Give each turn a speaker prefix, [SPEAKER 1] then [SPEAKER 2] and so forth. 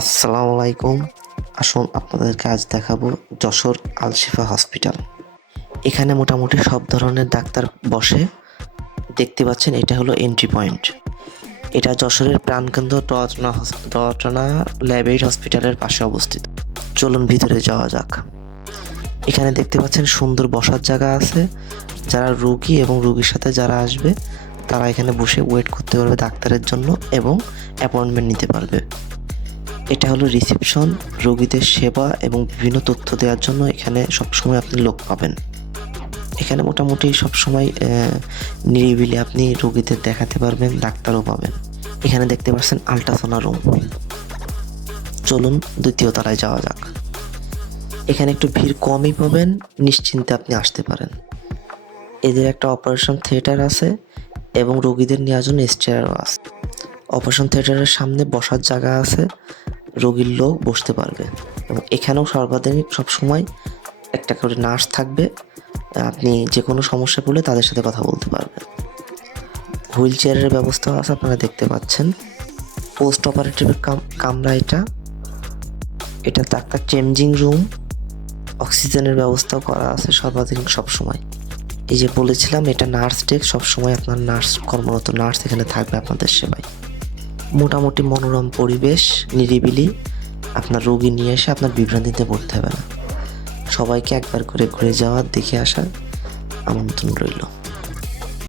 [SPEAKER 1] আসসালামু আলাইকুম আসুন আপনাদেরকে আজ দেখাবো যশোর আলশিফা হসপিটাল। এখানে মোটামুটি সব ধরনের ডাক্তার বসে। দেখতে পাচ্ছেন, এটা হলো এন্ট্রি পয়েন্ট এটা যশোরের প্রাণকেন্দ্র রচনা রচনা ল্যাবেট হসপিটালের পাশে অবস্থিত। চলুন ভিতরে যাওয়া যাক। এখানে দেখতে পাচ্ছেন, সুন্দর বসার জায়গা আছে। যারা রোগী এবং রুগীর সাথে যারা আসবে, তারা এখানে বসে ওয়েট করতে পারবে ডাক্তারের জন্য এবং অ্যাপয়েন্টমেন্ট নিতে পারবে। এটা হলো রিসেপশন রোগীদের সেবা এবং বিভিন্ন তথ্য দেওয়ার জন্য এখানে সবসময় আপনি লোক পাবেন। এখানে মোটামুটি সবসময় নিরিবিলি আপনি রোগীদের দেখাতে পারবেন, ডাক্তারও পাবেন। এখানে দেখতে পাচ্ছেন আলট্রাসোনা রুম চলুন দ্বিতীয় তলায় যাওয়া যাক। এখানে একটু ভিড় কমই পাবেন, নিশ্চিন্তে আপনি আসতে পারেন। এদের একটা অপারেশন থিয়েটার আছে এবং রোগীদের নেওয়ার জন্য স্টেয়ারও আছে। অপারেশন থিয়েটারের সামনে বসার জায়গা আছে। রোগীর লোক বসতে পারবে। এবং এখানেও সর্বাধিক সবসময় একটা করে নার্স থাকবে। আপনি যে কোনো সমস্যা পড়লে তাদের সাথে কথা বলতে পারবেন। হুইল চেয়ারের ব্যবস্থা আছে, আপনারা দেখতে পাচ্ছেন। পোস্ট অপারেটিভের কামরা এটা। এটা ডাক্তার চেঞ্জিং রুম। অক্সিজেনের ব্যবস্থাও করা আছে সর্বাধিক সবসময়। এই যে বলেছিলাম, এটা নার্স ডেস্ক, সবসময় আপনার নার্স, কর্মরত নার্স এখানে থাকবে আপনাদের সেবায়। মোটামুটি মনোরম পরিবেশ, নিরিবিলি। আপনার রোগী নিয়ে এসে আপনার বিভ্রান্তিতে পড়তে হবে না। সবাইকে একবার করে ঘুরে যাওয়ার দেখে আসার আমন্ত্রণ রইল।